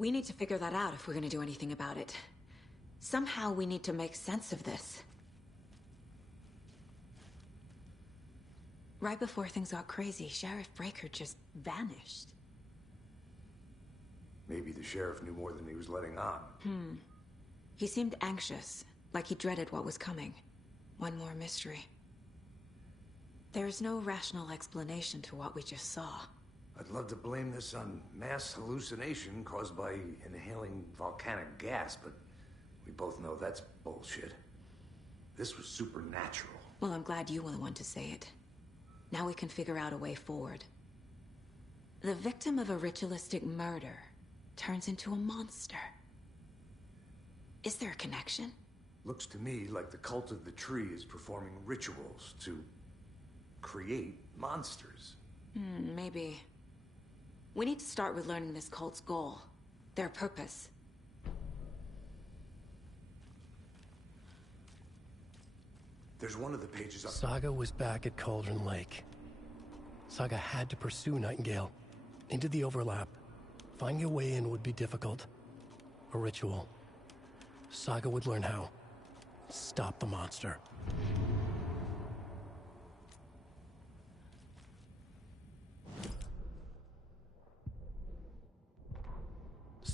We need to figure that out if we're gonna do anything about it. Somehow we need to make sense of this. Right before things got crazy, Sheriff Breaker just vanished. Maybe the sheriff knew more than he was letting on. He seemed anxious, like he dreaded what was coming. One more mystery. There's no rational explanation to what we just saw. I'd love to blame this on mass hallucination caused by inhaling volcanic gas, but we both know that's bullshit. This was supernatural. Well, I'm glad you were the one to say it. Now we can figure out a way forward. The victim of a ritualistic murder turns into a monster. Is there a connection? Looks to me like the cult of the tree is performing rituals to create monsters. Maybe. We need to start with learning this cult's goal, their purpose. There's one of the pages up. Saga was back at Cauldron Lake. Saga had to pursue Nightingale into the overlap. Finding a way in would be difficult. A ritual. Saga would learn how. Stop the monster.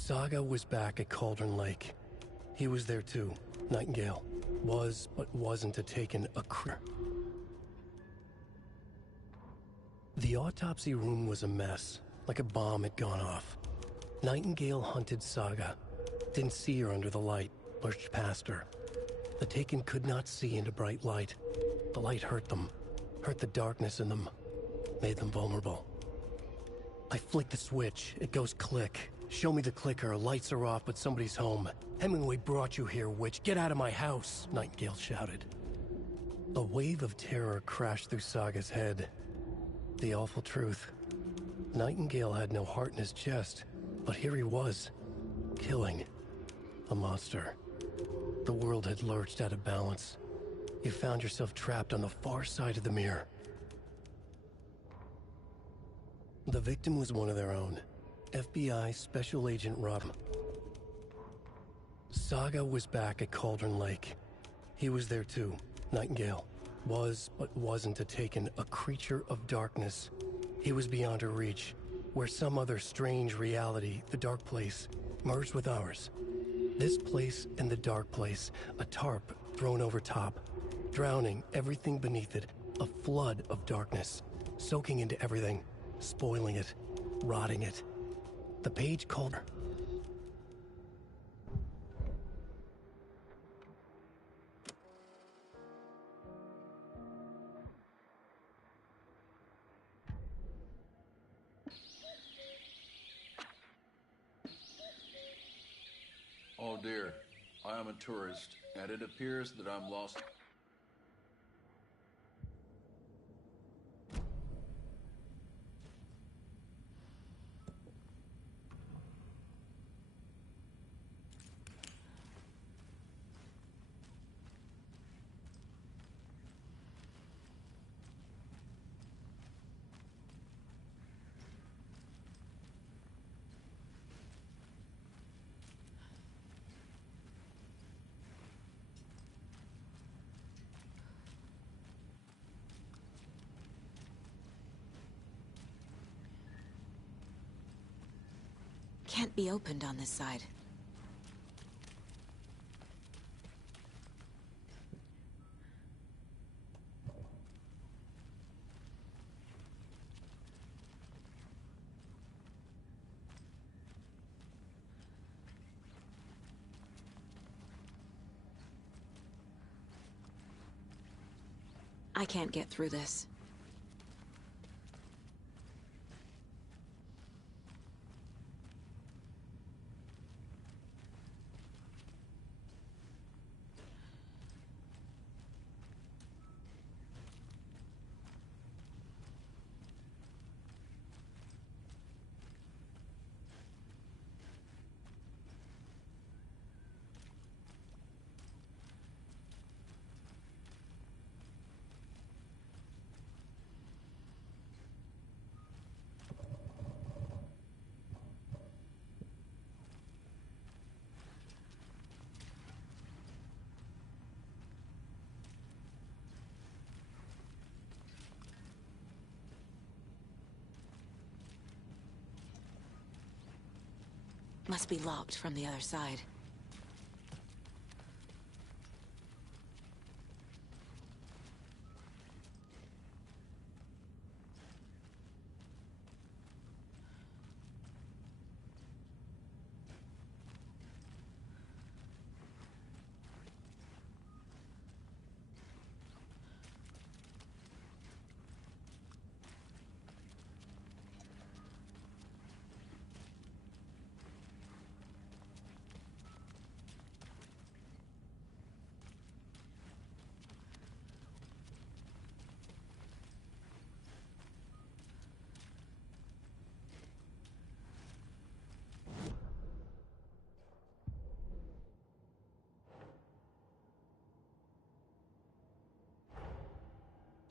Saga was back at Cauldron Lake. He was there too. Nightingale was, but wasn't taken a The autopsy room was a mess, like a bomb had gone off. Nightingale hunted Saga. Didn't see her under the light, lurched past her. The Taken could not see into bright light. The light hurt them, hurt the darkness in them, made them vulnerable. I flick the switch, it goes click. Show me the clicker, lights are off, but somebody's home. Hemingway brought you here, witch. Get out of my house, Nightingale shouted. A wave of terror crashed through Saga's head. The awful truth. Nightingale had no heart in his chest, but here he was, killing a monster. The world had lurched out of balance. You found yourself trapped on the far side of the mirror. The victim was one of their own. FBI Special Agent Rob. Saga was back at Cauldron Lake. He was there too. Nightingale was, but wasn't Taken, a creature of darkness. He was beyond her reach, where some other strange reality, the dark place, merged with ours. This place and the dark place, a tarp thrown over top, drowning everything beneath it, a flood of darkness, soaking into everything, spoiling it, rotting it. The page called her. Oh dear, I am a tourist, and it appears that I'm lost. Can't be opened on this side. I can't get through this. Must be locked from the other side.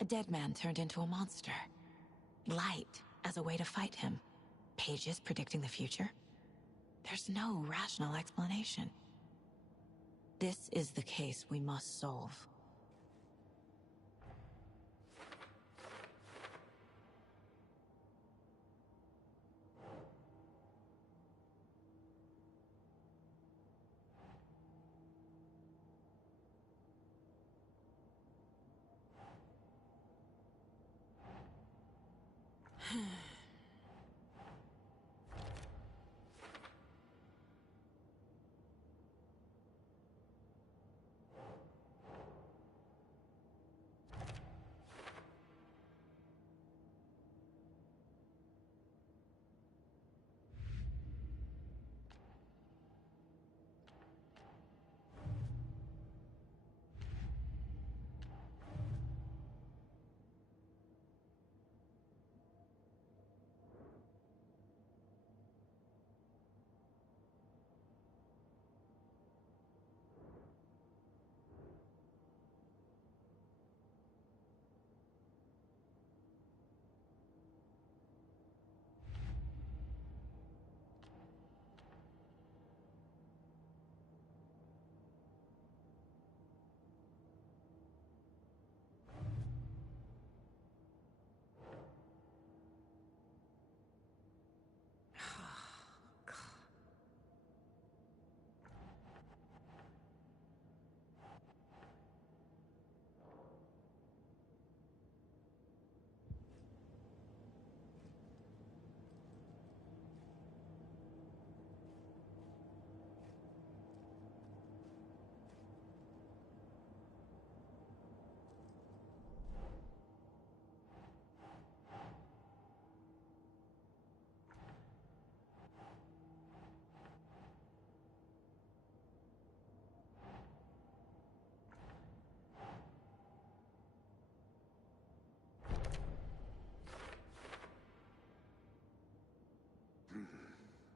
A dead man turned into a monster. Light as a way to fight him. Pages predicting the future? There's no rational explanation. This is the case we must solve.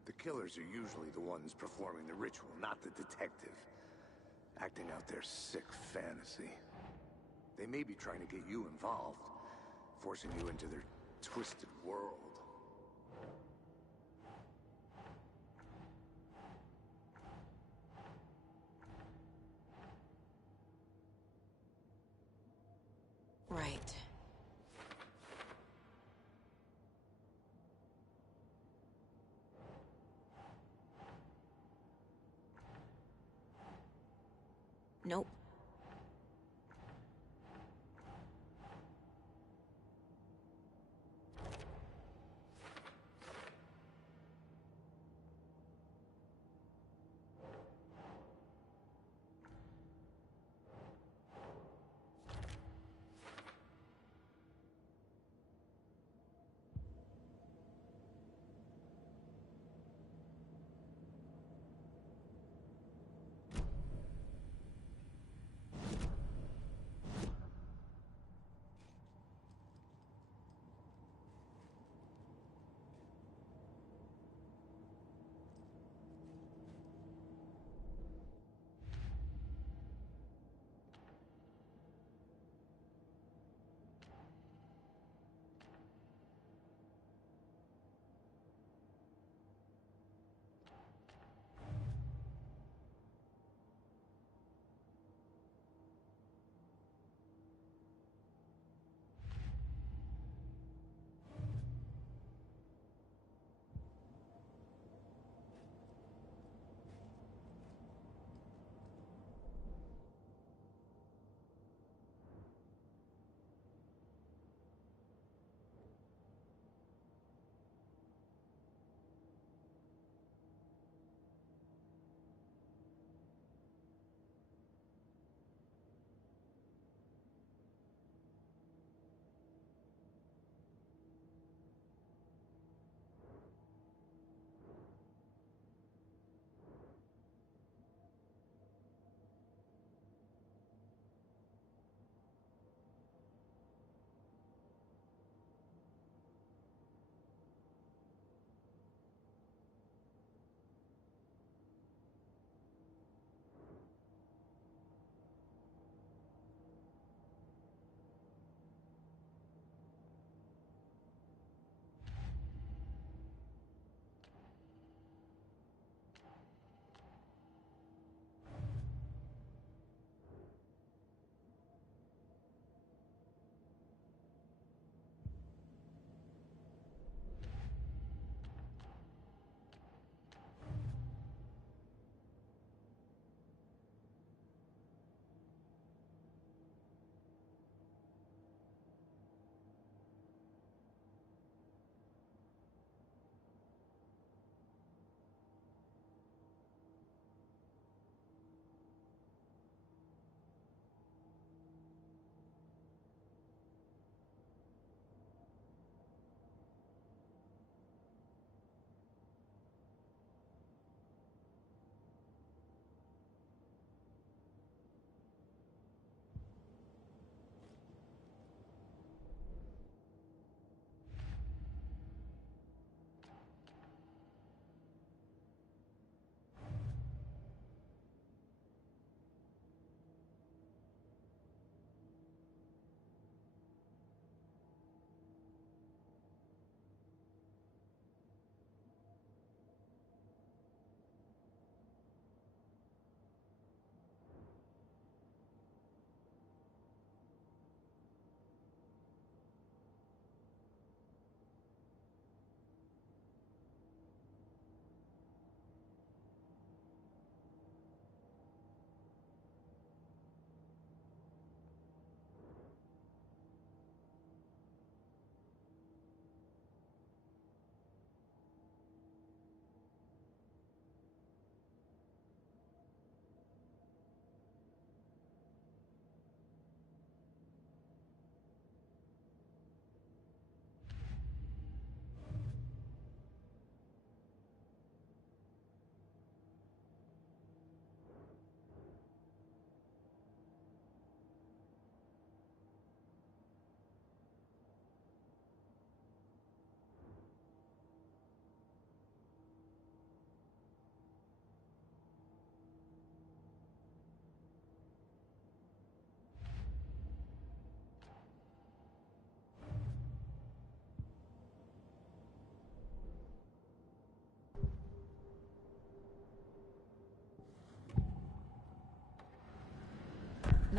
The killers are usually the ones performing the ritual, not the detective. Acting out their sick fantasy. They may be trying to get you involved, forcing you into their twisted world. Right. Nope.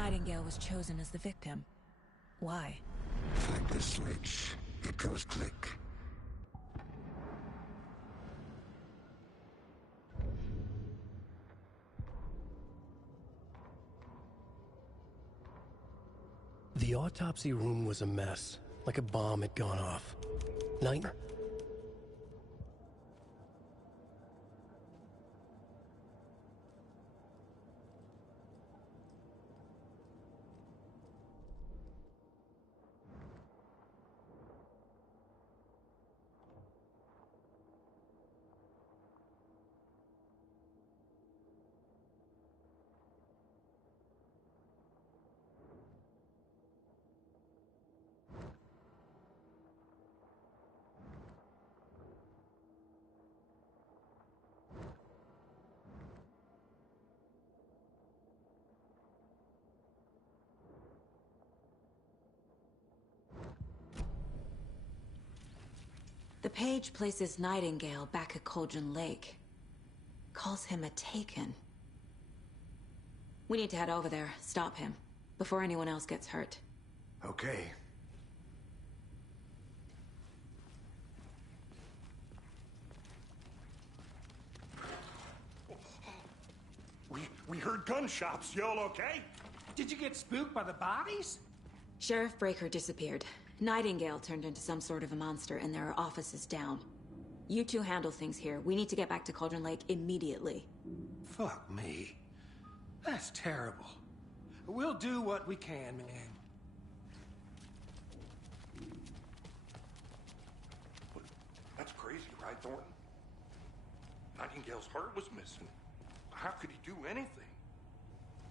Nightingale was chosen as the victim. Why? Flick the switch. It goes click. The autopsy room was a mess, like a bomb had gone off. Night... The page places Nightingale back at Cauldron Lake. Calls him a Taken. We need to head over there, stop him, before anyone else gets hurt. Okay. We heard gunshots. Y'all okay? Did you get spooked by the bodies? Sheriff Breaker disappeared. Nightingale turned into some sort of a monster, and there are offices down. You two handle things here. We need to get back to Cauldron Lake immediately. Fuck me. That's terrible. We'll do what we can, man. That's crazy, right, Thornton? Nightingale's heart was missing. How could he do anything?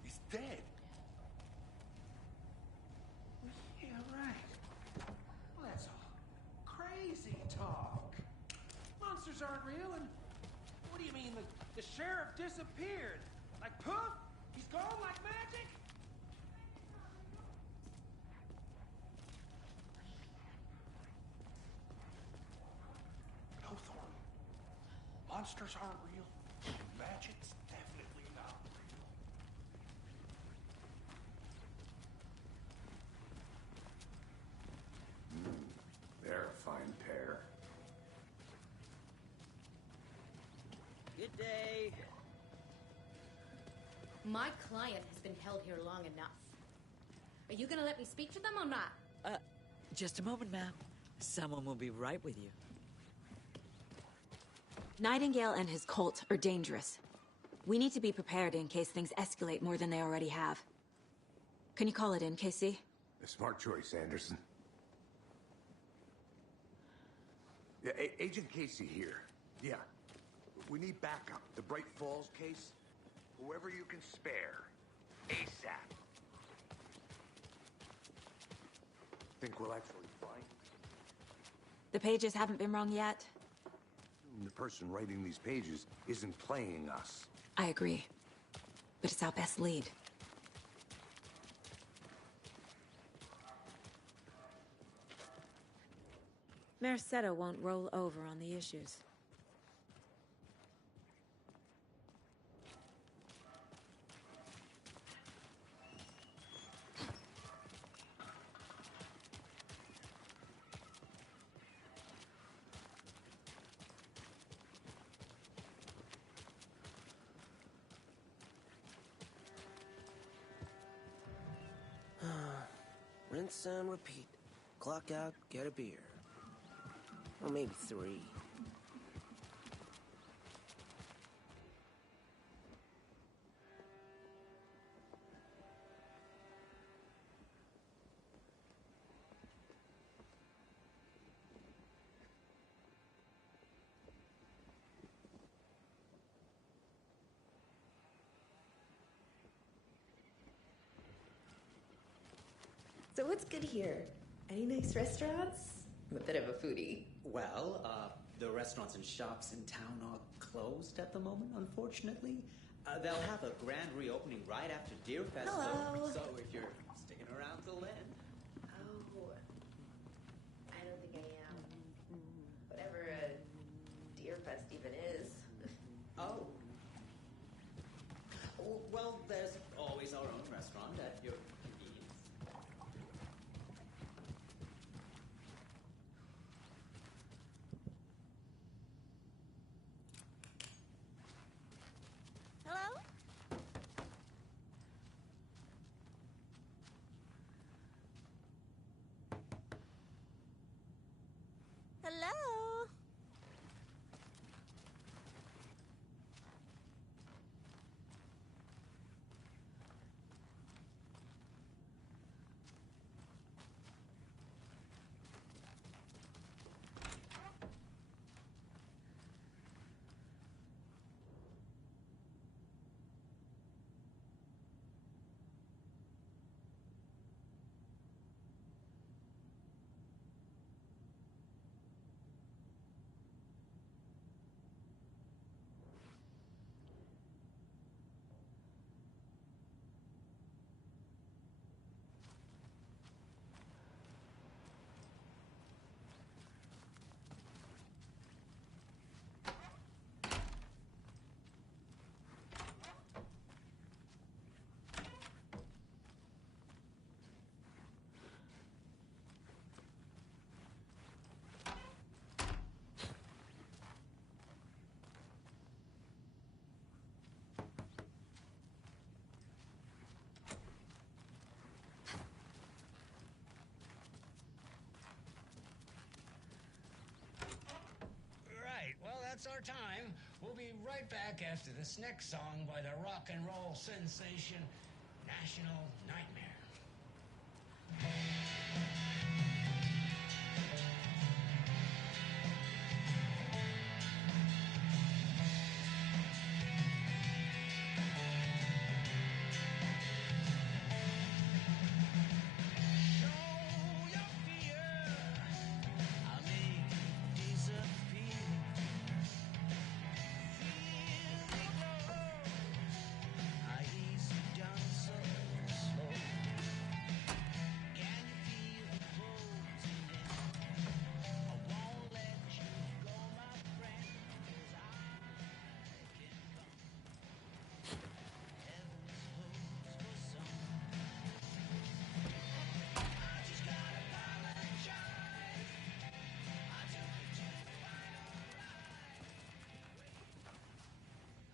He's dead. Yeah, right. Well, that's all crazy talk. Monsters aren't real, and what do you mean the sheriff disappeared? Like poof? He's gone like magic? No, Thornton. Monsters aren't real. Magic's definitely not real. They're a fine pair. Good day. My client has been held here long enough. Are you gonna let me speak to them or not? Just a moment, ma'am. Someone will be right with you. Nightingale and his cult are dangerous. We need to be prepared in case things escalate more than they already have. Can you call it in, Casey? A smart choice, Anderson. Yeah, Agent Casey here. Yeah. We need backup. The Bright Falls case? Whoever you can spare. ASAP. Think we'll actually find? The pages haven't been wrong yet. The person writing these pages isn't playing us. I agree. But it's our best lead. Merced won't roll over on the issues. Rinse and repeat. Clock out, get a beer. Or maybe 3. So what's good here? Any nice restaurants? I'm a bit of a foodie. Well, the restaurants and shops in town are closed at the moment, unfortunately. They'll have a grand reopening right after Deer Fest. Hello. So if you're sticking around till then. Oh, I don't think I am. Whatever a Deer Fest even is. Oh. Well, there's always our own restaurant at your We'll be right back after this next song by the rock and roll sensation, National Nightmare.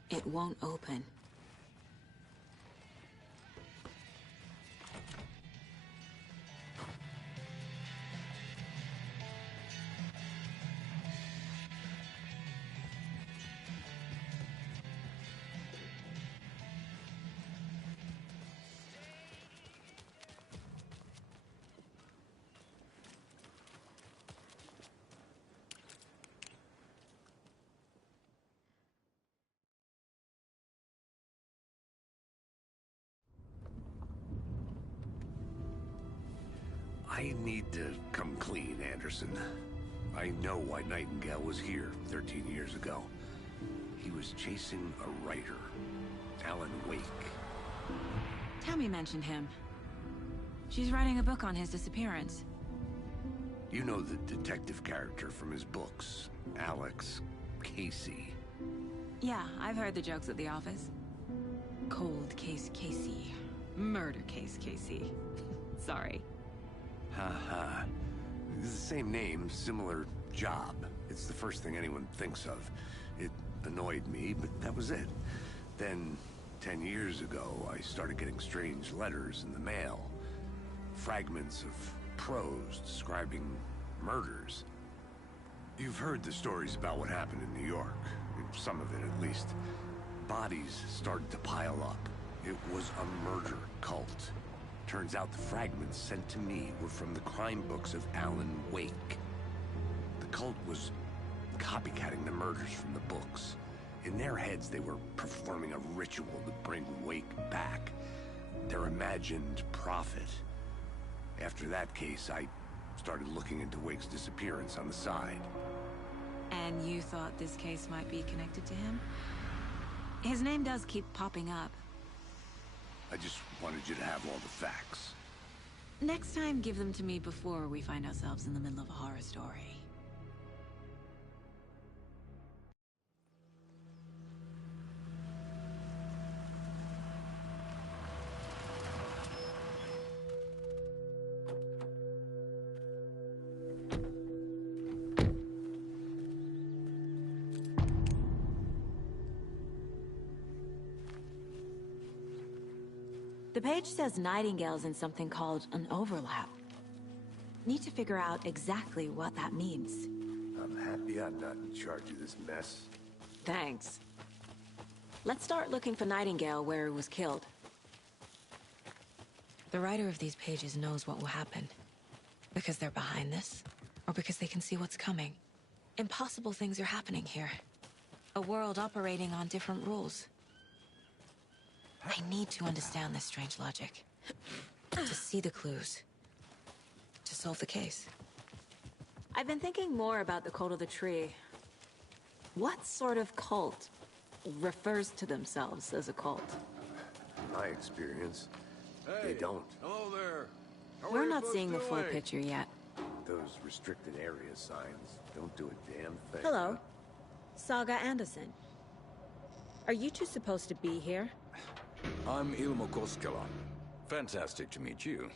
It won't open. I need to come clean, Anderson. I know why Nightingale was here 13 years ago. He was chasing a writer, Alan Wake. Tammy mentioned him. She's writing a book on his disappearance. You know the detective character from his books, Alex Casey. Yeah, I've heard the jokes at the office. Cold case Casey. Murder case Casey. Sorry. Haha. It's the same name, similar job. It's the first thing anyone thinks of. It annoyed me, but that was it. Then, 10 years ago, I started getting strange letters in the mail. Fragments of prose describing murders. You've heard the stories about what happened in New York. Some of it, at least. Bodies started to pile up. It was a murder cult. Turns out the fragments sent to me were from the crime books of Alan Wake. The cult was copycatting the murders from the books. In their heads, they were performing a ritual to bring Wake back. Their imagined prophet. After that case, I started looking into Wake's disappearance on the side. And you thought this case might be connected to him? His name does keep popping up. I just wanted you to have all the facts. Next time, give them to me before we find ourselves in the middle of a horror story. The page says Nightingale's in something called an overlap. Need to figure out exactly what that means. I'm happy I'm not in charge of this mess. Thanks. Let's start looking for Nightingale where he was killed. The writer of these pages knows what will happen. Because they're behind this, or because they can see what's coming. Impossible things are happening here. A world operating on different rules. I need to understand this strange logic. To see the clues. To solve the case. I've been thinking more about the cult of the tree. What sort of cult refers to themselves as a cult? In my experience, they don't. Hello there. How are We're you not folks seeing the full doing? picture yet. Those restricted area signs don't do a damn thing. Hello. Saga Anderson. Are you two supposed to be here? I'm Ilmo Koskela. Fantastic to meet you.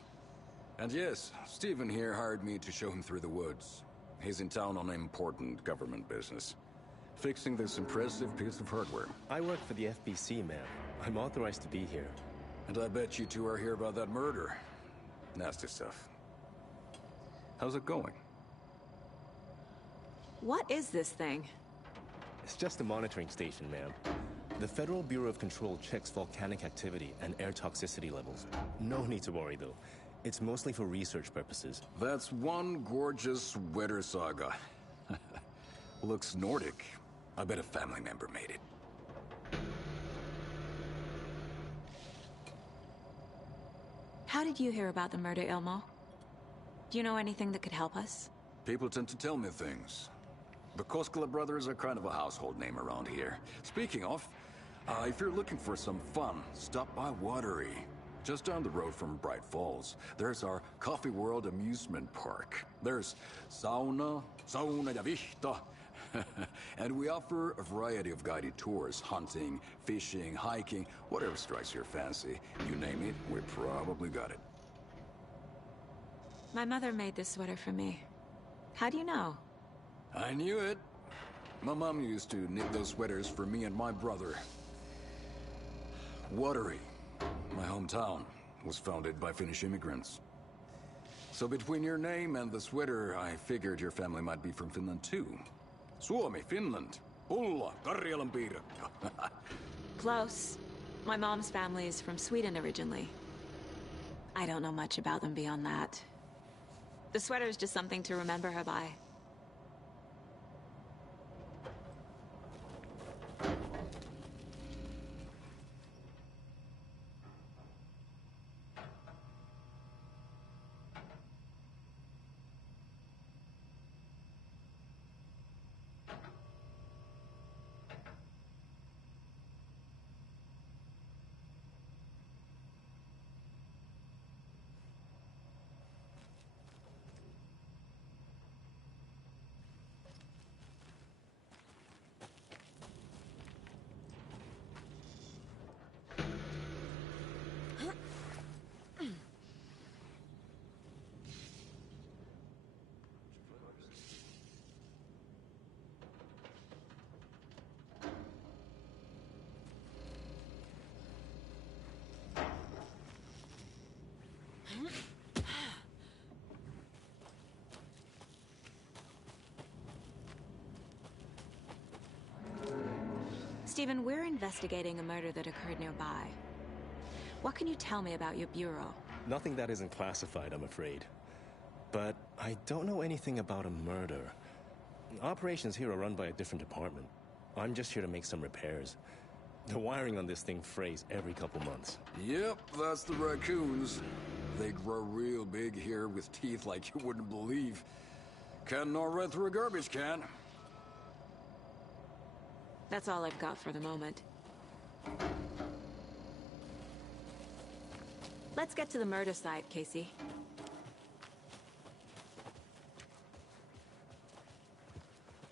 And yes, Stephen here hired me to show him through the woods. He's in town on important government business. Fixing this impressive piece of hardware. I work for the FBC, ma'am. I'm authorized to be here. And I bet you two are here about that murder. Nasty stuff. How's it going? What is this thing? It's just a monitoring station, ma'am. The Federal Bureau of Control checks volcanic activity and air toxicity levels. No need to worry, though. It's mostly for research purposes. That's one gorgeous weather saga. Looks Nordic. I bet a family member made it. How did you hear about the murder, Ilmo? Do you know anything that could help us? People tend to tell me things. The Koskela brothers are kind of a household name around here. Speaking of, if you're looking for some fun, stop by Watery. Just down the road from Bright Falls, there's our Coffee World amusement park. There's sauna ja vihta. And we offer a variety of guided tours, hunting, fishing, hiking, whatever strikes your fancy. You name it, we probably got it. My mother made this sweater for me. How do you know? I knew it. My mom used to knit those sweaters for me and my brother. Watery, my hometown, was founded by Finnish immigrants. So between your name and the sweater, I figured your family might be from Finland too. Suomi, Finland. Ulla, Karjalan piirakka. Close. My mom's family is from Sweden originally. I don't know much about them beyond that. The sweater is just something to remember her by. Stephen, we're investigating a murder that occurred nearby. What can you tell me about your bureau? Nothing that isn't classified, I'm afraid. But I don't know anything about a murder. Operations here are run by a different department. I'm just here to make some repairs. The wiring on this thing frays every couple months. Yep, that's the raccoons. They grow real big here with teeth like you wouldn't believe. Can't gnaw right through a garbage can. That's all I've got for the moment. Let's get to the murder site, Casey.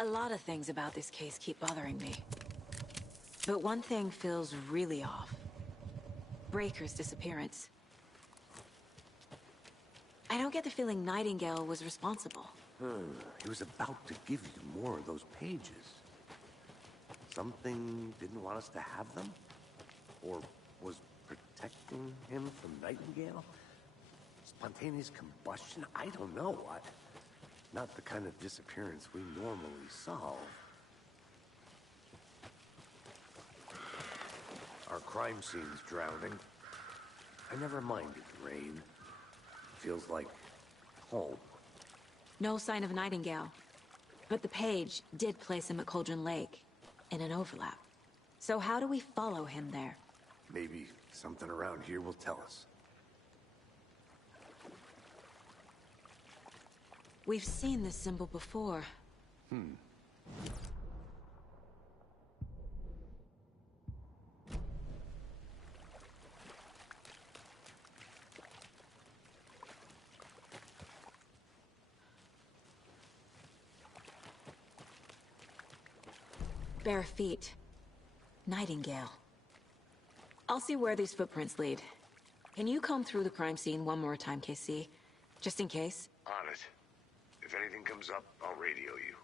A lot of things about this case keep bothering me. But one thing feels really off. Breaker's disappearance. I don't get the feeling Nightingale was responsible. He was about to give you more of those pages. Something didn't want us to have them? Or was protecting him from Nightingale? Spontaneous combustion? I don't know. Not the kind of disappearance we normally solve. Our crime scene's drowning. I never minded the rain. Feels like home. No sign of Nightingale. But the page did place him at Cauldron Lake, in an overlap. So how do we follow him there? Maybe something around here will tell us. We've seen this symbol before. Bare feet. Nightingale. I'll see where these footprints lead. Can you comb through the crime scene one more time, KC? Just in case? On it. If anything comes up, I'll radio you.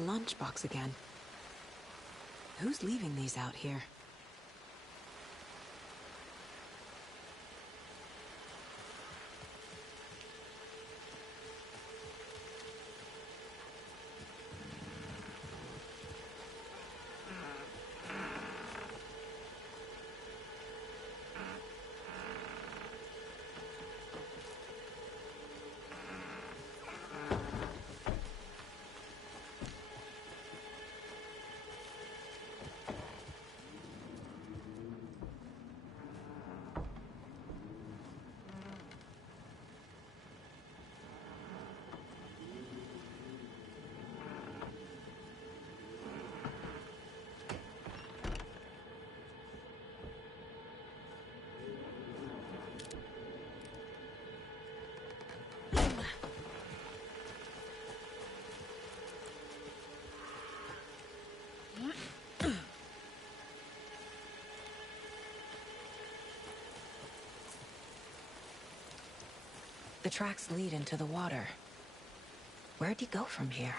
A lunchbox again. Who's leaving these out here? The tracks lead into the water. Where'd he go from here?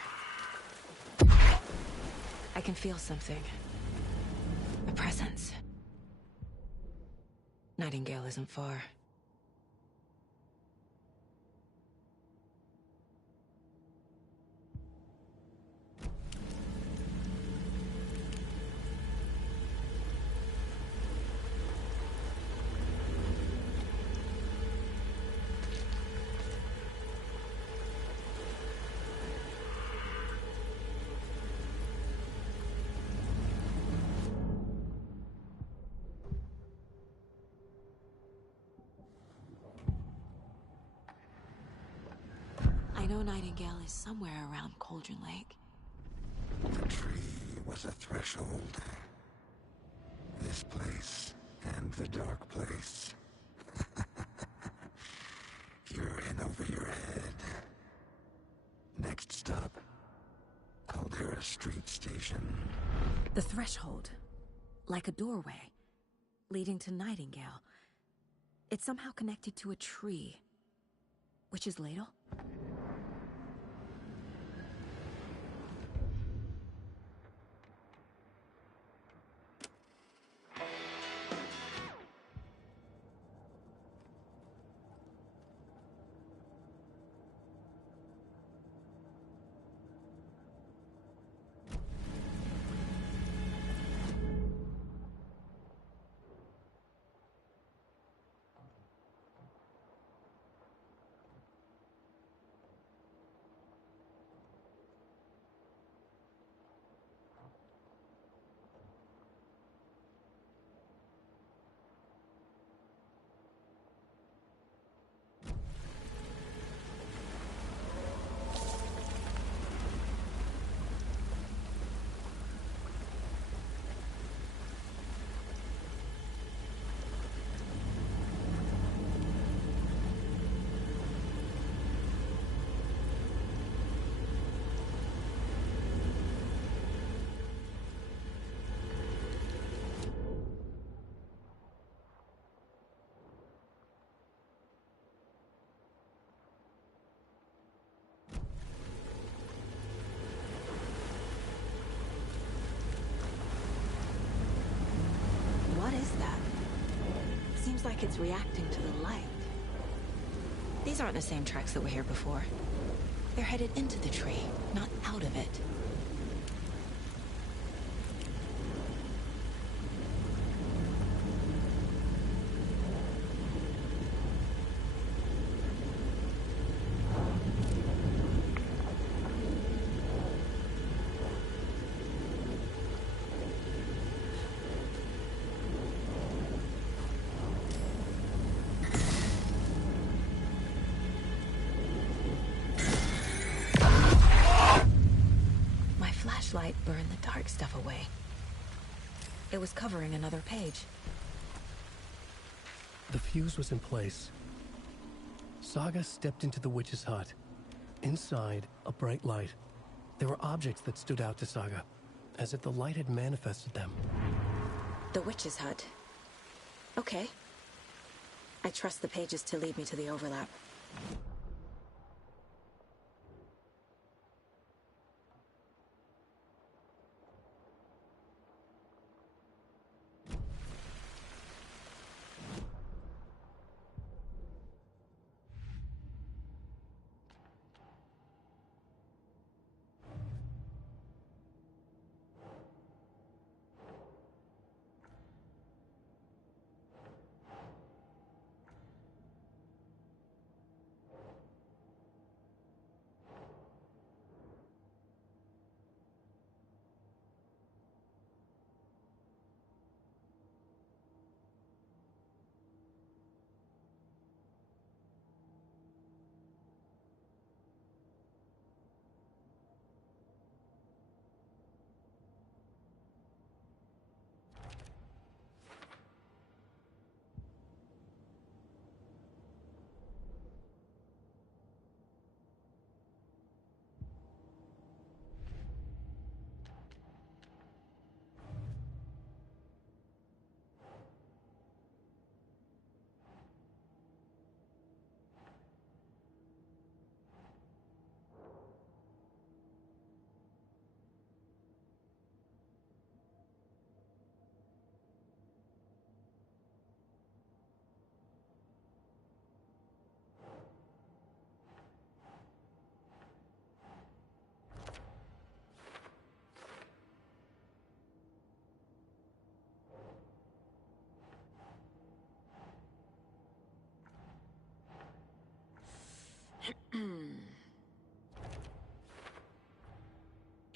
I can feel something. A presence. Nightingale isn't far. I know Nightingale is somewhere around Cauldron Lake. The tree was a threshold. This place and the dark place. You're in over your head. Next stop, Caldera Street Station. The threshold. Like a doorway. Leading to Nightingale. It's somehow connected to a tree. Witch's Ladle? What is that? Seems like it's reacting to the light. These aren't the same tracks that were here before. They're headed into the tree, not out of it. Light burned the dark stuff away. It was covering another page. The fuse was in place. Saga stepped into the witch's hut. Inside, a bright light. There were objects that stood out to Saga, as if the light had manifested them. The witch's hut. Okay. I trust the pages to lead me to the overlap.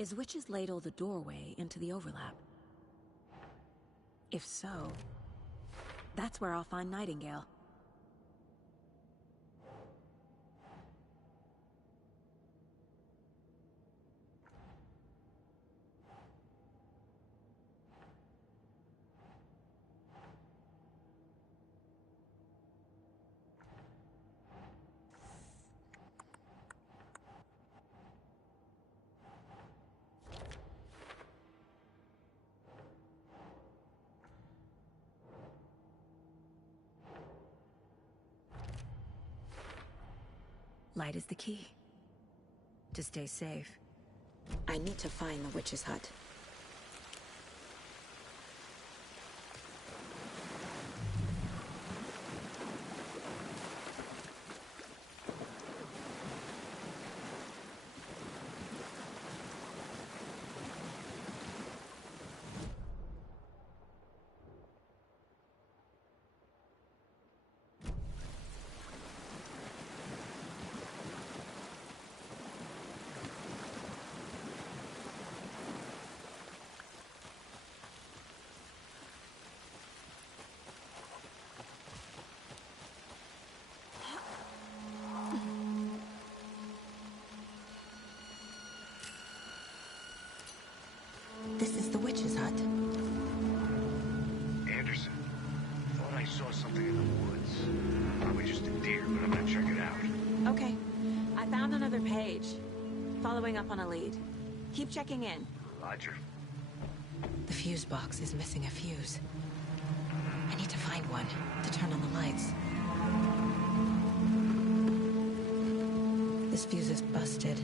Is Witch's Ladle the doorway into the overlap? If so, that's where I'll find Nightingale. Light is the key. To stay safe. I need to find the witch's hut. This is the witch's hut. Anderson, thought I saw something in the woods. Probably just a deer, but I'm gonna check it out. Okay. I found another page. Following up on a lead. Keep checking in. Roger. The fuse box is missing a fuse. I need to find one to turn on the lights. This fuse is busted.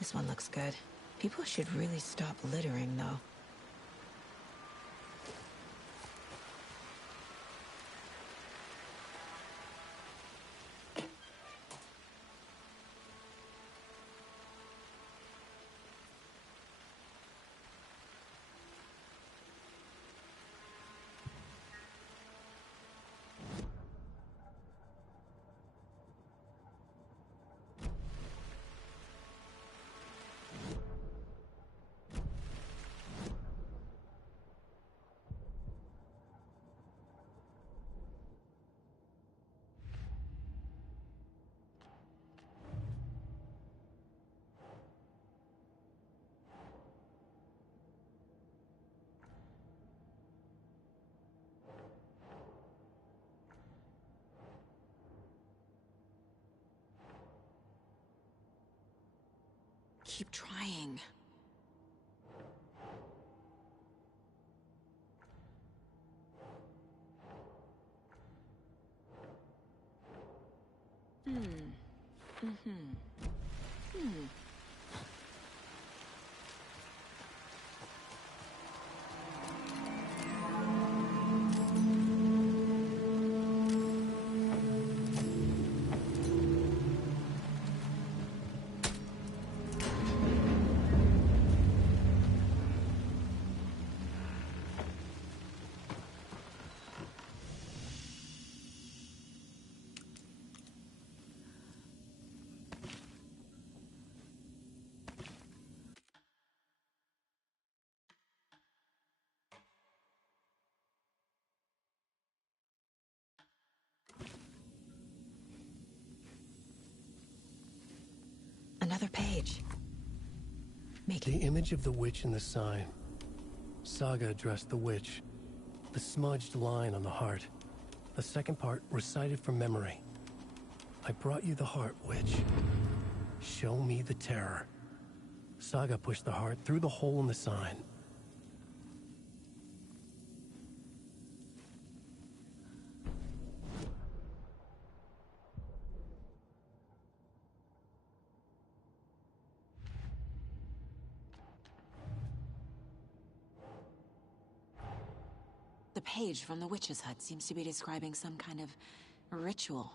This one looks good. People should really stop littering, though. Keep trying. Another page. The image of the witch in the sign. Saga addressed the witch. The smudged line on the heart. The second part recited from memory. I brought you the heart, witch. Show me the terror. Saga pushed the heart through the hole in the sign. The page from the witch's hut seems to be describing some kind of ritual.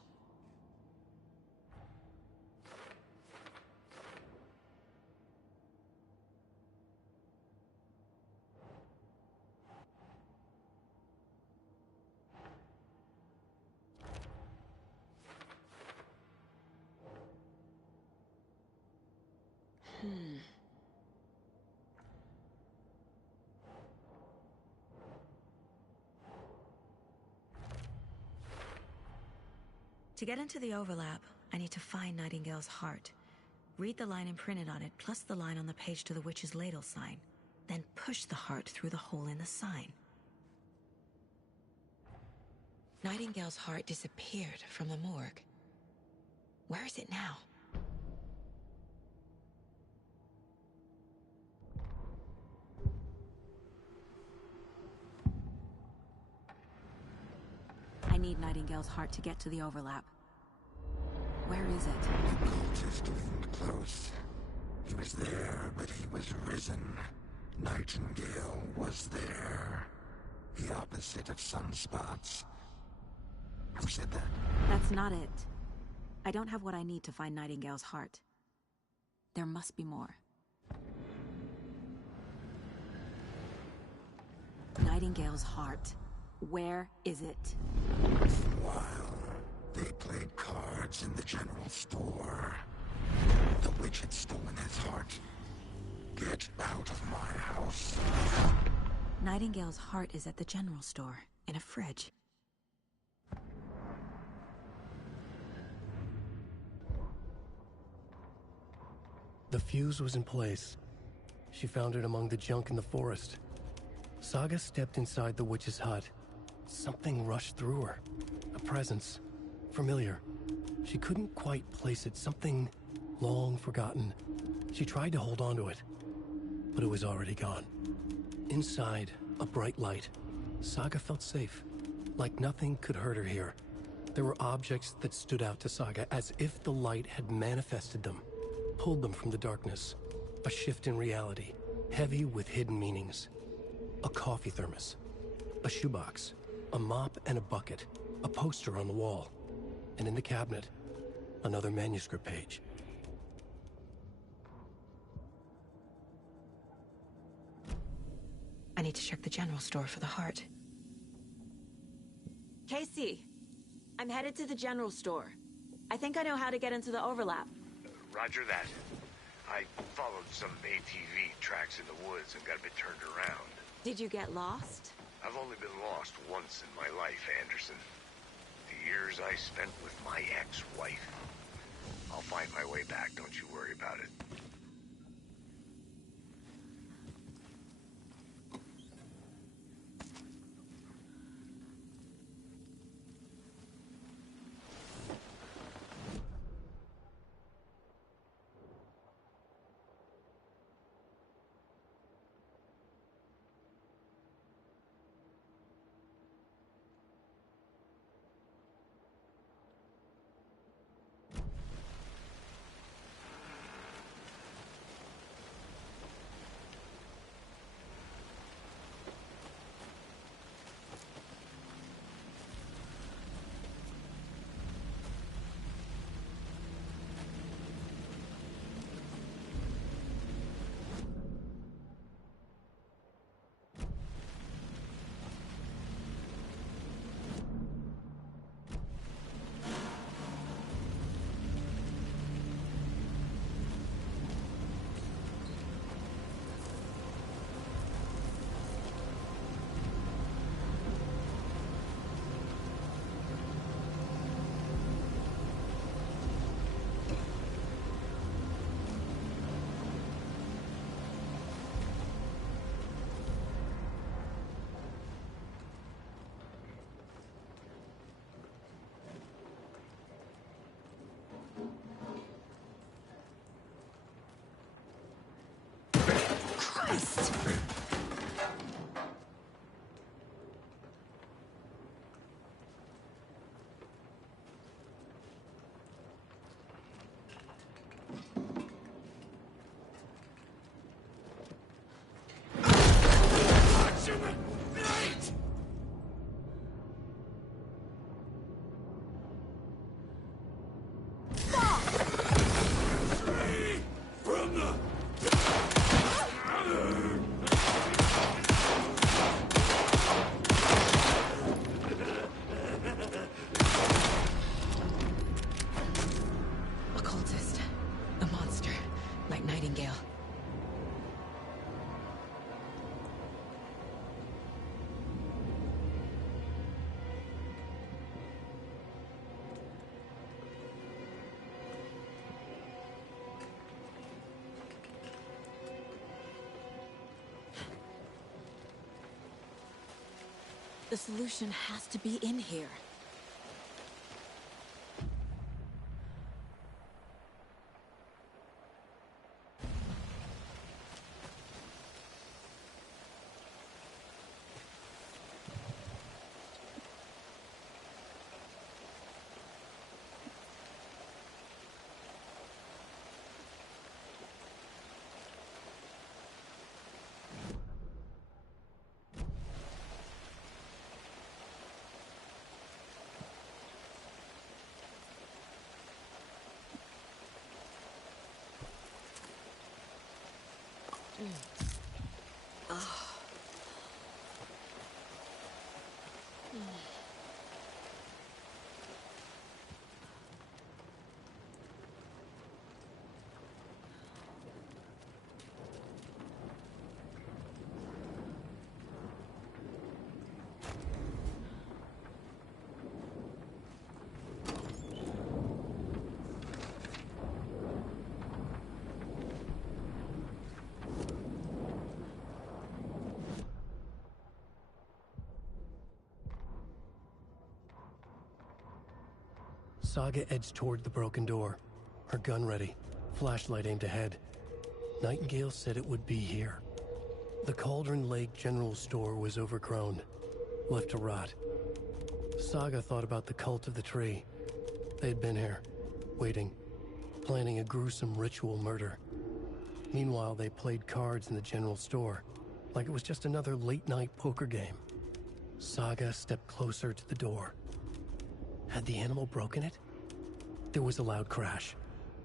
To get into the overlap, I need to find Nightingale's heart. Read the line imprinted on it, plus the line on the page to the witch's ladle sign. Then push the heart through the hole in the sign. Nightingale's heart disappeared from the morgue. Where is it now? I need Nightingale's heart to get to the overlap. Where is it? The cultist leaned close. He was there, but he was risen. Nightingale was there. The opposite of sunspots. Who said that? That's not it. I don't have what I need to find Nightingale's heart. There must be more. Nightingale's heart. Where is it? For a while, they played cards in the general store. The witch had stolen his heart. Get out of my house. Nightingale's heart is at the general store, in a fridge. The fuse was in place. She found it among the junk in the forest. Saga stepped inside the witch's hut. Something rushed through her. A presence. Familiar. She couldn't quite place it. Something long forgotten. She tried to hold on to it, but it was already gone. Inside, a bright light. Saga felt safe. Like nothing could hurt her here. There were objects that stood out to Saga, as if the light had manifested them. Pulled them from the darkness. A shift in reality, heavy with hidden meanings. A coffee thermos. A shoebox. A mop and a bucket. A poster on the wall. And in the cabinet, another manuscript page. I need to check the general store for the heart. Casey, I'm headed to the general store. I think I know how to get into the overlap. Roger that. I followed some ATV tracks in the woods and got a bit turned around. Did you get lost? I've only been lost once in my life, Anderson. The years I spent with my ex-wife. I'll find my way back, don't you worry about it. The solution has to be in here. Saga edged toward the broken door, her gun ready, flashlight aimed ahead. Nightingale said it would be here. The Cauldron Lake General Store was overgrown, left to rot. Saga thought about the cult of the tree. They'd been here, waiting, planning a gruesome ritual murder. Meanwhile, they played cards in the general store, like it was just another late-night poker game. Saga stepped closer to the door. Had the animal broken it? There was a loud crash.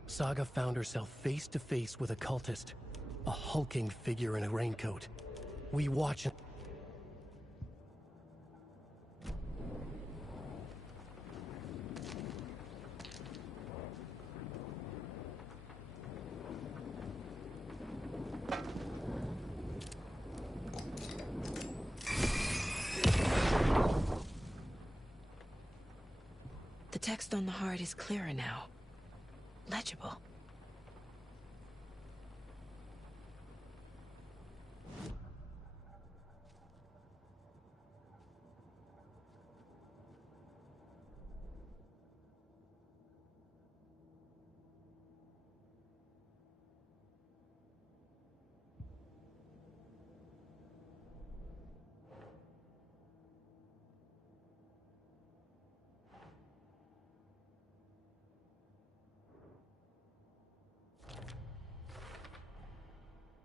Saga found herself face to face with a cultist, a hulking figure in a raincoat. We watch it. The text on the heart is clearer now. Legible.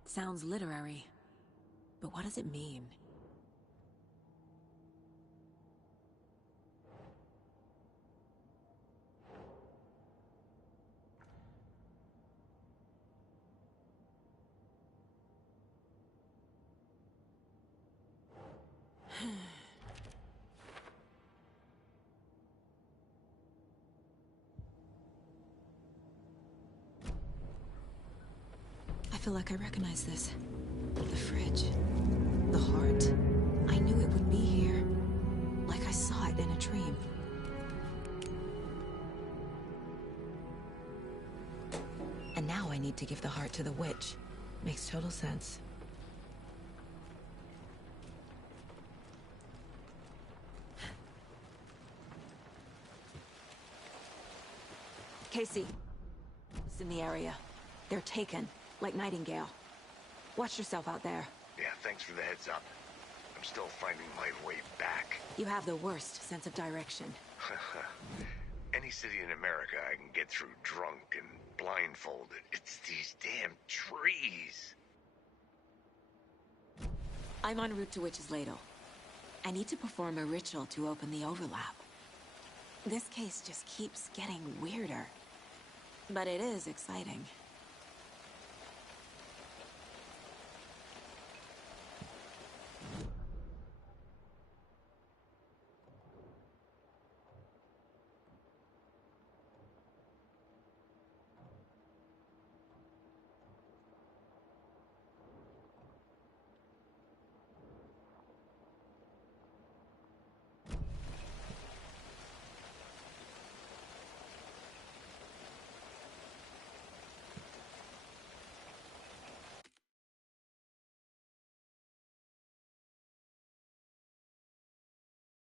Sounds literary, but what does it mean? I feel like I recognize this. The fridge. The heart. I knew it would be here. Like I saw it in a dream. And now I need to give the heart to the witch. Makes total sense. Casey. It's in the area. They're taken. Like Nightingale. Watch yourself out there. Yeah, thanks for the heads up. I'm still finding my way back. You have the worst sense of direction. Any city in America I can get through drunk and blindfolded. It's these damn trees. I'm en route to Witch's Ladle. I need to perform a ritual to open the overlap. This case just keeps getting weirder. But it is exciting.